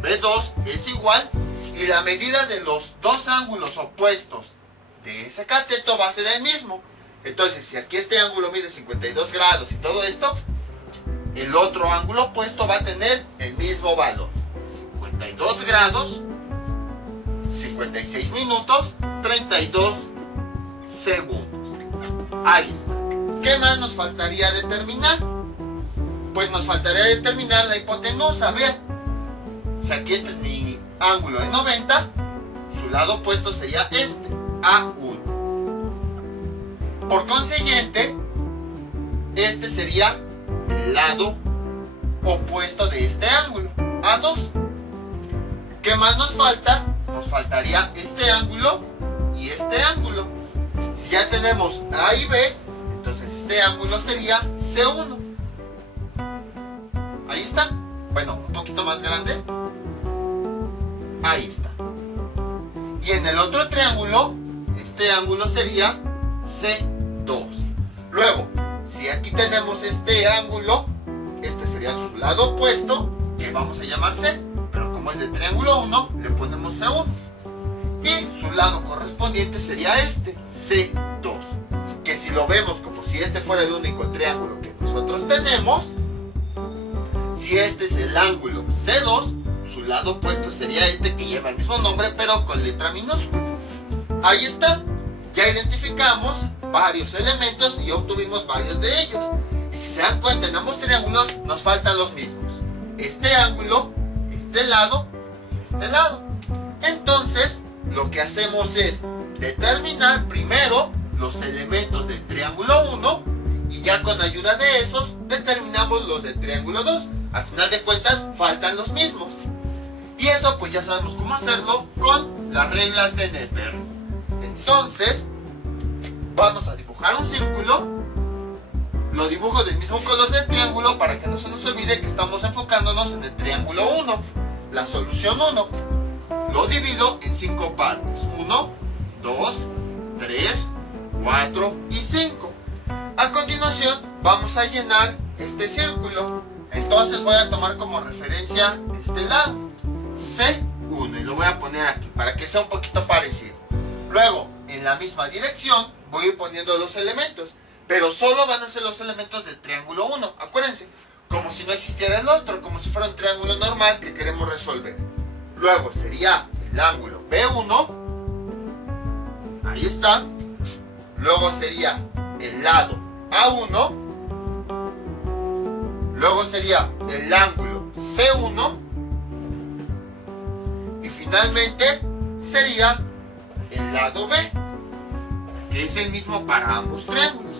B2 es igual, y la medida de los dos ángulos opuestos de ese cateto va a ser el mismo. Entonces, si aquí este ángulo mide 52 grados y todo esto, el otro ángulo opuesto va a tener el mismo valor. 52 grados, 56 minutos, 32 segundos. Ahí está. ¿Qué más nos faltaría determinar? Pues nos faltaría determinar la hipotenusa. Vean, si aquí este es mi ángulo de 90, su lado opuesto sería este, A1. Por consiguiente, este sería el lado opuesto de este ángulo, A2. ¿Qué más nos falta? Nos faltaría este ángulo y este ángulo. Si ya tenemos A y B, entonces este ángulo sería C1. Ahí está. Bueno, un poquito más grande. Ahí está. Y en el otro triángulo, este ángulo sería C2. Luego, si aquí tenemos este ángulo, este sería su lado opuesto, que vamos a llamar C. Pero como es del triángulo 1, le ponemos C1. Y su lado correspondiente sería este, C2. Que si lo vemos como si este fuera el único triángulo que nosotros tenemos, si este es el ángulo C2, su lado opuesto sería este que lleva el mismo nombre pero con letra minúscula. Ahí está. Ya identificamos varios elementos y obtuvimos varios de ellos. Y si se dan cuenta, en ambos triángulos nos faltan los mismos. Este ángulo, este lado y este lado. Entonces, lo que hacemos es determinar primero los elementos del triángulo 1 y ya con ayuda de esos determinamos los del triángulo 2. Al final de cuentas faltan los mismos. Y eso pues ya sabemos cómo hacerlo con las reglas de Neper. Entonces vamos a dibujar un círculo. Lo dibujo del mismo color del triángulo para que no se nos olvide que estamos enfocándonos en el triángulo 1, la solución 1. Lo divido en 5 partes. 1, 2, 3, 4 y 5. A continuación vamos a llenar este círculo. Entonces voy a tomar como referencia este lado, C1, y lo voy a poner aquí para que sea un poquito parecido. Luego, en la misma dirección, voy a ir poniendo los elementos, pero solo van a ser los elementos del triángulo 1. Acuérdense, como si no existiera el otro, como si fuera un triángulo normal que queremos resolver. Luego sería el ángulo B1, ahí está. Luego sería el lado A1. Luego sería el ángulo C1. Y finalmente sería el lado B, que es el mismo para ambos triángulos.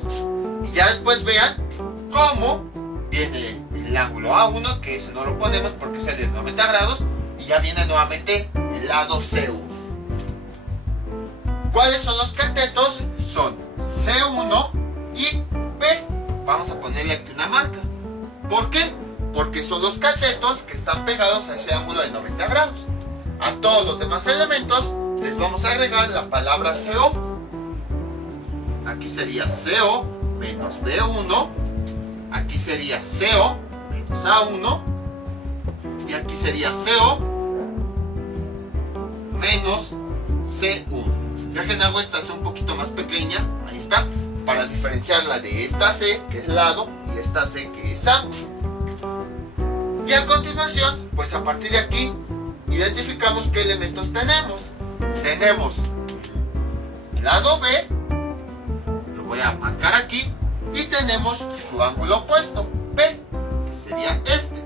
Y ya después vean cómo viene el ángulo A1, que ese no lo ponemos porque es el de 90 grados. Y ya viene nuevamente el lado C1. ¿Cuáles son los catetos? Son C1 y B. Vamos a ponerle aquí una marca. ¿Por qué? Porque son los catetos que están pegados a ese ángulo de 90 grados. A todos los demás elementos les vamos a agregar la palabra CO. Aquí sería CO menos B1. Aquí sería CO menos A1. Y aquí sería CO menos C1. Dejen hago esta C un poquito más pequeña. Ahí está. Para diferenciarla de esta C, que es lado, y esta C, que es ángulo. Y a continuación, pues a partir de aquí, identificamos qué elementos tenemos. Tenemos el lado B, lo voy a marcar aquí, y tenemos su ángulo opuesto, P, que sería este.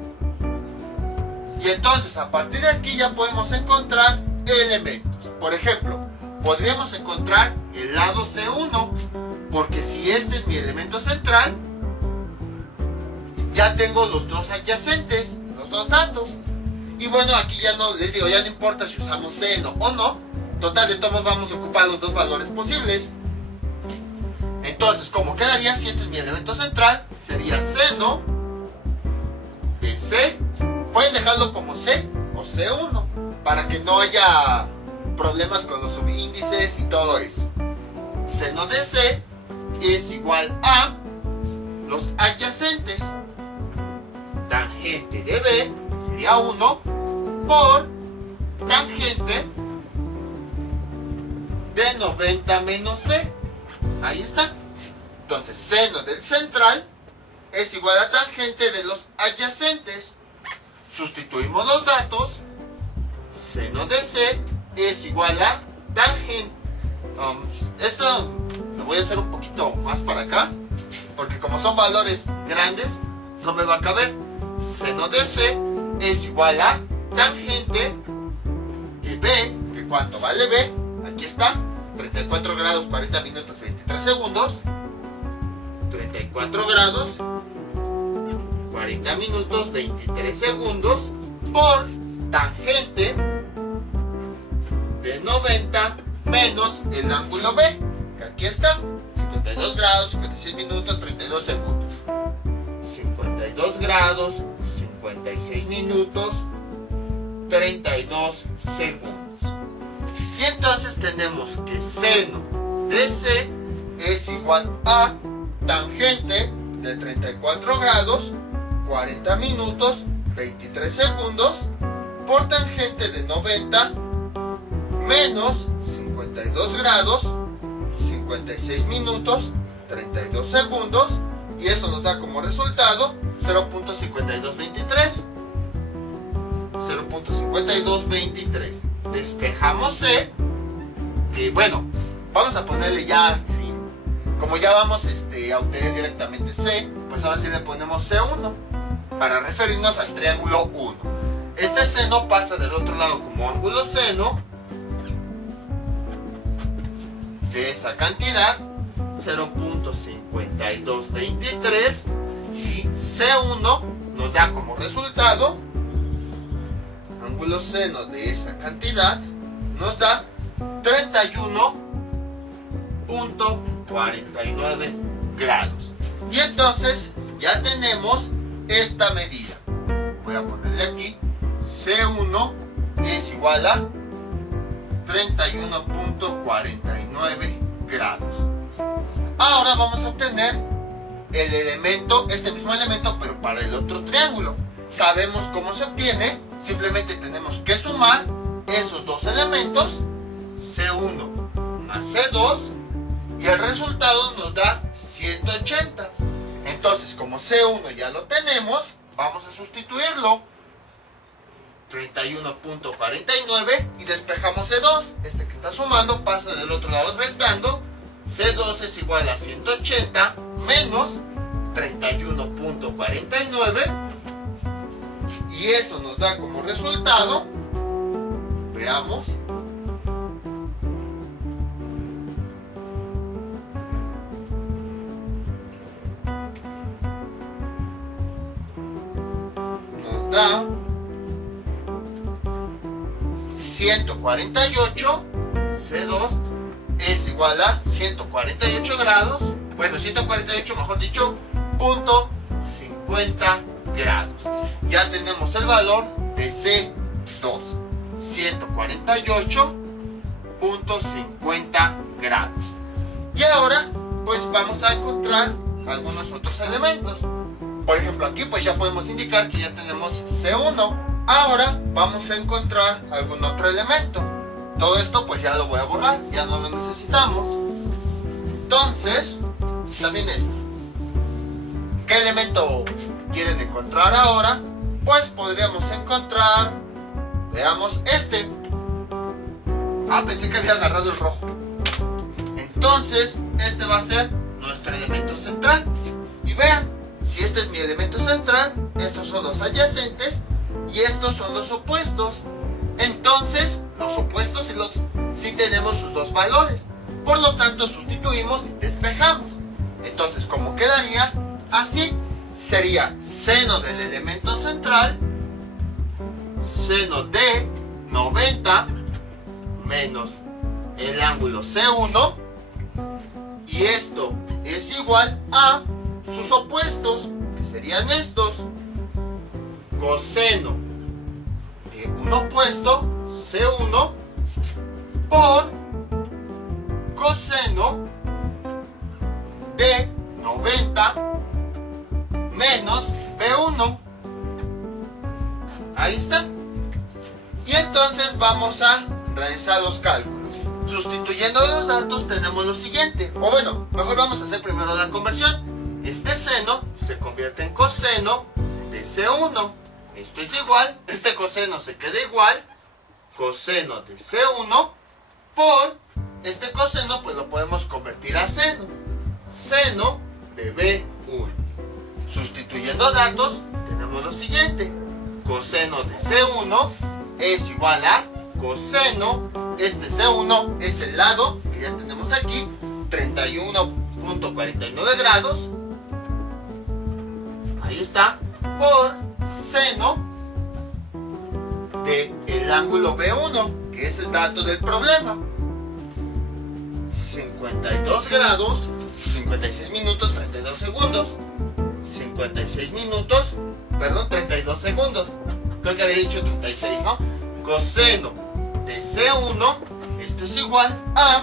Y entonces a partir de aquí ya podemos encontrar elementos. Por ejemplo, podríamos encontrar el lado C1, porque si este es mi elemento central, ya tengo los dos adyacentes, los dos datos. Y bueno, aquí ya no, les digo, ya no importa si usamos seno o no. Total, de todos vamos a ocupar los dos valores posibles. Entonces, ¿cómo quedaría si este es mi elemento central? Sería seno de C. Pueden dejarlo como C o C1 para que no haya problemas con los subíndices y todo eso. Seno de C es igual a los adyacentes. Tangente de B sería 1 por tangente de 90 menos B. Ahí está. Entonces, seno del central es igual a tangente de los adyacentes. Sustituimos los datos. Seno de C es igual a tangente. Esto lo voy a hacer un poquito más para acá, porque como son valores grandes, no me va a caber. Seno de C es igual a tangente de B, que ¿cuánto vale B? Aquí está, 34 grados, 40 minutos, 23 segundos. 34 grados, 40 minutos, 23 segundos, por tangente de 90 menos el ángulo B, que aquí está, 52 grados, 56 minutos, 32 segundos. 52 grados, 56 minutos, 32 segundos. Y entonces tenemos que seno de C es igual a tangente de 34 grados, 40 minutos, 23 segundos, por tangente de 90 menos 52 grados, 56 minutos, 32 segundos, y eso nos da como resultado 0.5223. 0.5223. Despejamos C, que bueno, vamos a ponerle ya, como ya vamos a obtener directamente C, pues ahora sí le ponemos C1 para referirnos al triángulo 1. Este seno pasa del otro lado como ángulo seno de esa cantidad, 0.5223 y C1 nos da como resultado, ángulo seno de esa cantidad nos da 31.49 grados. Y entonces ya tenemos esta medida. Voy a ponerle aquí, C1 es igual a 31.49 grados. Ahora vamos a obtener el elemento, este mismo elemento, pero para el otro triángulo. Sabemos cómo se obtiene, simplemente tenemos que sumar esos dos elementos, C1 más C2, y el resultado nos da 180. Entonces, como C1 ya lo tenemos, vamos a sustituirlo, 31.49, y despejamos C2. Este que está sumando pasa del otro lado restando. C2 es igual a 180 menos 31.49, y eso nos da como resultado, veamos, nos da 148, C2 es igual a 148 grados, bueno, 148 mejor dicho, punto 50 grados. Ya tenemos el valor de C2, 148.50 grados. Y ahora pues vamos a encontrar algunos otros elementos. Por ejemplo, aquí pues ya podemos indicar que ya tenemos C1. Ahora vamos a encontrar algún otro elemento. Todo esto pues ya lo voy a borrar, ya no lo necesitamos. Entonces, también esto. ¿Qué elemento quieren encontrar ahora? Pues podríamos encontrar, veamos, este. Ah, pensé que había agarrado el rojo. Entonces, este va a ser nuestro elemento central. Y vean, si este es mi elemento central, estos son los adyacentes y estos son los opuestos. Entonces, los opuestos sí tenemos sus dos valores. Por lo tanto, sustituimos y despejamos. Entonces, ¿cómo quedaría? Así sería seno del elemento central, seno de 90 menos el ángulo C1, y esto es igual a sus opuestos, que serían estos, coseno de un opuesto, C1, por coseno de 90 menos B1. Ahí está. Y entonces vamos a realizar los cálculos. Sustituyendo los datos tenemos lo siguiente. O bueno, mejor vamos a hacer primero la conversión. Este seno se convierte en coseno de C1. Esto es igual, este coseno se queda igual, coseno de C1 por este coseno, pues lo podemos convertir a seno, seno de B1. Sustituyendo datos tenemos lo siguiente, coseno de C1 es igual a coseno, este C1 es el lado que ya tenemos aquí, 31.49 grados, ahí está, por seno de el ángulo B1, que es el dato del problema, 52 grados, 56 minutos, 32 segundos, 56 minutos, perdón, 32 segundos, creo que había dicho 36, ¿no? Coseno de C1, esto es igual a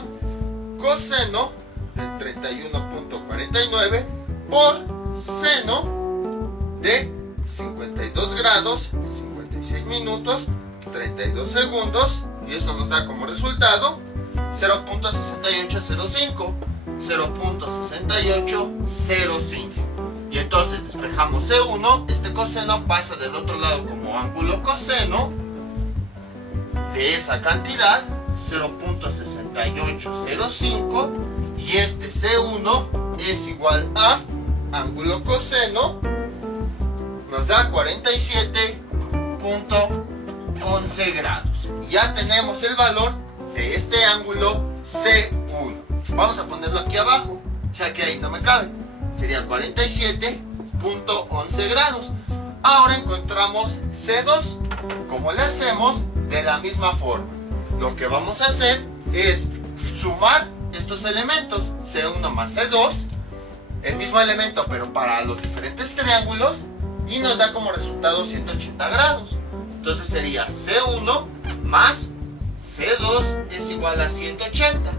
coseno de 31.49 por seno de 52 grados, 56 minutos, 32 segundos, y esto nos da como resultado 0.6805, 0.6805. Y entonces despejamos C1, este coseno pasa del otro lado como ángulo coseno de esa cantidad, 0.6805, y este C1 es igual a ángulo coseno, nos da 47.11 grados. Ya tenemos el valor de este ángulo C1. Vamos a ponerlo aquí abajo. ya que ahí no me cabe. Sería 47.11 grados. Ahora encontramos C2. ¿Cómo le hacemos? De la misma forma. Lo que vamos a hacer es sumar estos elementos, C1 más C2, el mismo elemento pero para los diferentes triángulos, y nos da como resultado 180 grados. Entonces sería C1 más C2 es igual a 180.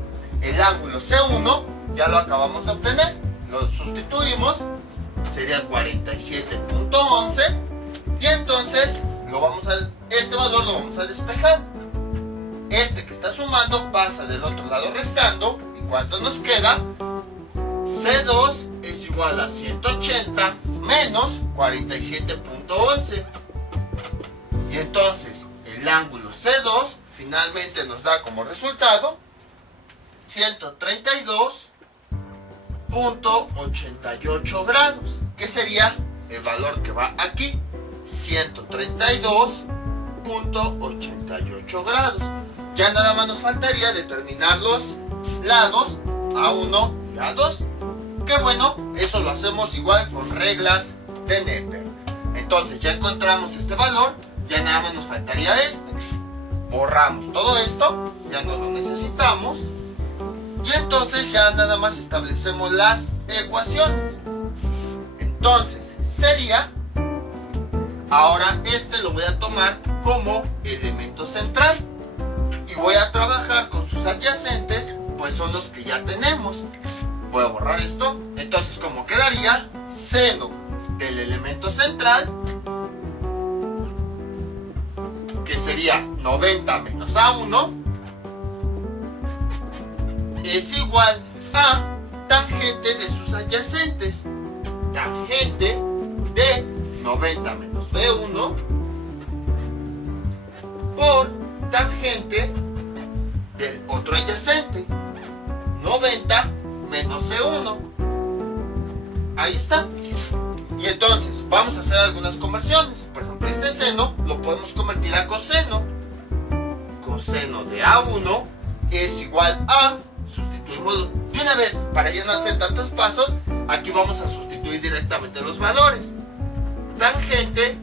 El ángulo C1 ya lo acabamos de obtener, lo sustituimos, sería 47.11, y entonces este valor lo vamos a despejar. Este que está sumando pasa del otro lado restando, y ¿cuánto nos queda? C2 es igual a 180 menos 47.11, y entonces el ángulo C2 finalmente nos da como resultado 132.88 grados, que sería el valor que va aquí, 132.88 grados. Ya nada más nos faltaría determinar los lados A1 y A2, que bueno, eso lo hacemos igual con reglas de Neper. Entonces ya encontramos este valor, ya nada más nos faltaría este. Borramos todo esto, ya no lo necesitamos, y entonces ya nada más establecemos las ecuaciones. Entonces sería, ahora este lo voy a tomar como elemento central y voy a trabajar con sus adyacentes, pues son los que ya tenemos. Voy a borrar esto. Entonces, como quedaría, seno del elemento central, que sería 90 menos A1, es igual a tangente de sus adyacentes. Tangente de 90 menos B1 por tangente del otro adyacente, 90 menos C1. Ahí está. Y entonces vamos a hacer algunas conversiones. Por ejemplo, este seno lo podemos convertir a coseno. Coseno de A1 es igual a, sustituimos de una vez para ya no hacer tantos pasos. Aquí vamos a sustituir directamente los valores. Tangente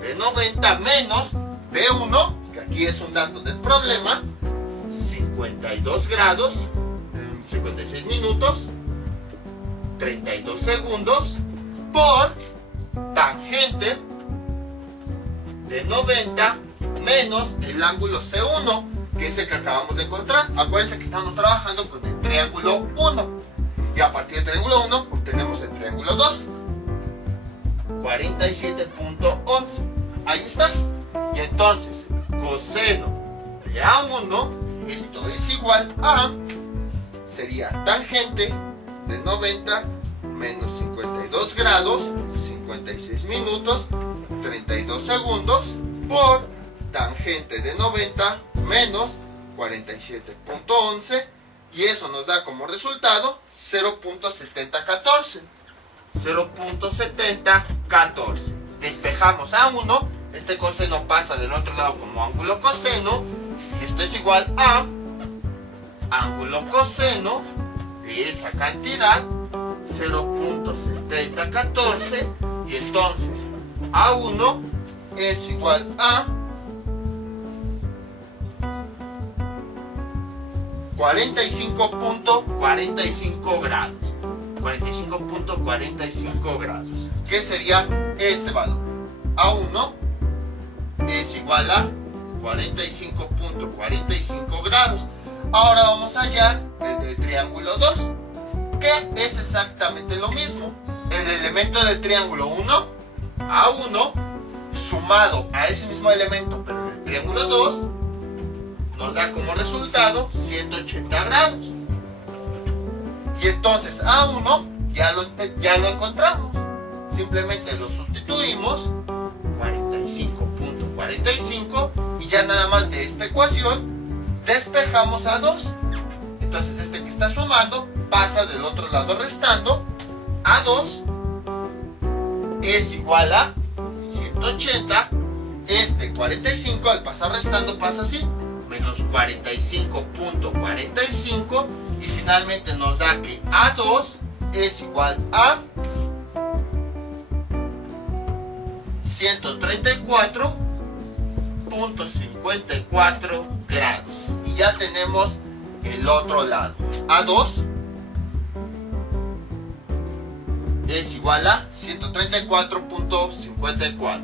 de 90 menos B1, que aquí es un dato del problema, 52 grados, 56 minutos, 32 segundos, por tangente de 90 menos el ángulo C1, que es el que acabamos de encontrar. Acuérdense que estamos trabajando con el triángulo 1, y a partir del triángulo 1 obtenemos el triángulo 2, 47.11. Ahí está. Y entonces coseno de A1, esto es igual a, sería tangente de 90 menos 52 grados, 56 minutos, 32 segundos, por tangente de 90 menos 47.11, y eso nos da como resultado 0.7014. 0.7014. Despejamos A1, este coseno pasa del otro lado como ángulo coseno, y esto es igual a ángulo coseno de esa cantidad, 0.7014, y entonces A1 es igual a 45.45 grados. 45.45 grados, que sería este valor. A1 es igual a 45.45 grados. Ahora vamos a hallar el del triángulo 2, que es exactamente lo mismo. El elemento del triángulo 1, A1, sumado a ese mismo elemento, pero del triángulo 2, nos da como resultado 180 grados. Y entonces A1 ya lo encontramos. Simplemente lo sustituimos, 45.45, y ya nada más de esta ecuación despejamos A2. Entonces este que está sumando pasa del otro lado restando. A2 es igual a 180. Este 45 al pasar restando pasa así, menos 45.45, y finalmente nos da que A2 es igual a 134.54 grados. Y ya tenemos el otro lado. A2 es igual a 134.54.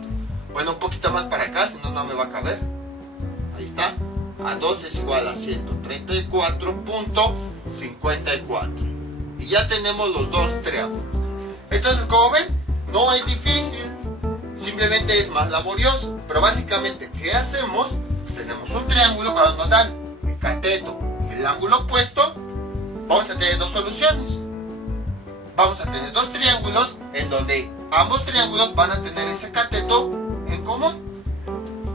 Bueno, un poquito más para acá, si no, no me va a caber. Ahí está. A2 es igual a 134.54. Y ya tenemos los dos triángulos. Entonces, como ven, no es difícil. Simplemente es más laborioso. Pero básicamente, ¿qué hacemos? Tenemos un triángulo. Cuando nos dan el cateto y el ángulo opuesto, vamos a tener dos soluciones. Vamos a tener dos triángulos en donde ambos triángulos van a tener ese cateto en común.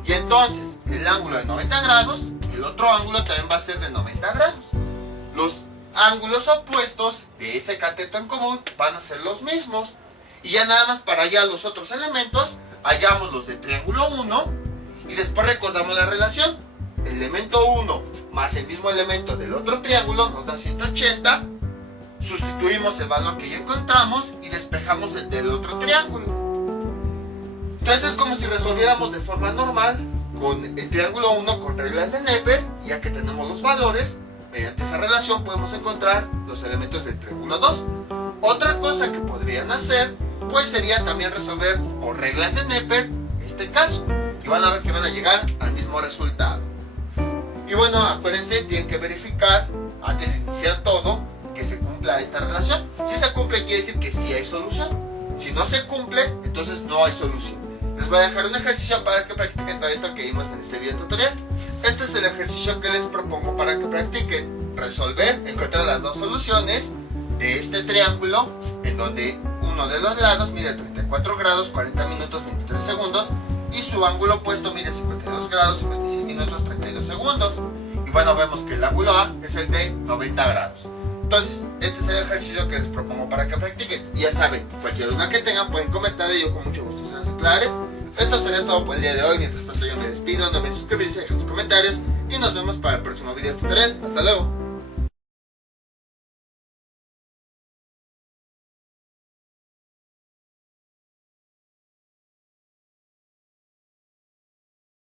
Y entonces el ángulo de 90 grados, el otro ángulo también va a ser de 90 grados. Los ángulos opuestos de ese cateto en común van a ser los mismos. Y ya nada más para hallar los otros elementos, hallamos los del triángulo 1 y después recordamos la relación. El elemento 1 más el mismo elemento del otro triángulo nos da 180. Sustituimos el valor que ya encontramos y despejamos el del otro triángulo. Entonces es como si resolviéramos de forma normal con el triángulo 1 con reglas de Neper. Ya que tenemos los valores, mediante esa relación podemos encontrar los elementos del triángulo 2. Otra cosa que podrían hacer pues sería también resolver por reglas de Neper este caso. Y van a ver que van a llegar al mismo resultado. Y bueno, acuérdense, tienen que verificar antes de iniciar todo que se cumpla esta relación. Si se cumple, quiere decir que sí hay solución. Si no se cumple, entonces no hay solución. Les voy a dejar un ejercicio para que practiquen todo esto que vimos en este video tutorial. Este es el ejercicio que les propongo para que practiquen. Resolver, encontrar las dos soluciones de este triángulo en donde uno de los lados mide 34 grados, 40 minutos, 23 segundos y su ángulo opuesto mide 52 grados, 56 minutos, 32 segundos. Y bueno, vemos que el ángulo A es el de 90 grados. Entonces, este es el ejercicio que les propongo para que practiquen. Y ya saben, cualquier duda que tengan pueden comentar y yo con mucho gusto se las aclare. Esto sería todo por el día de hoy. Mientras tanto yo me despido, no olviden suscribirse, dejar sus comentarios y nos vemos para el próximo video tutorial. Hasta luego.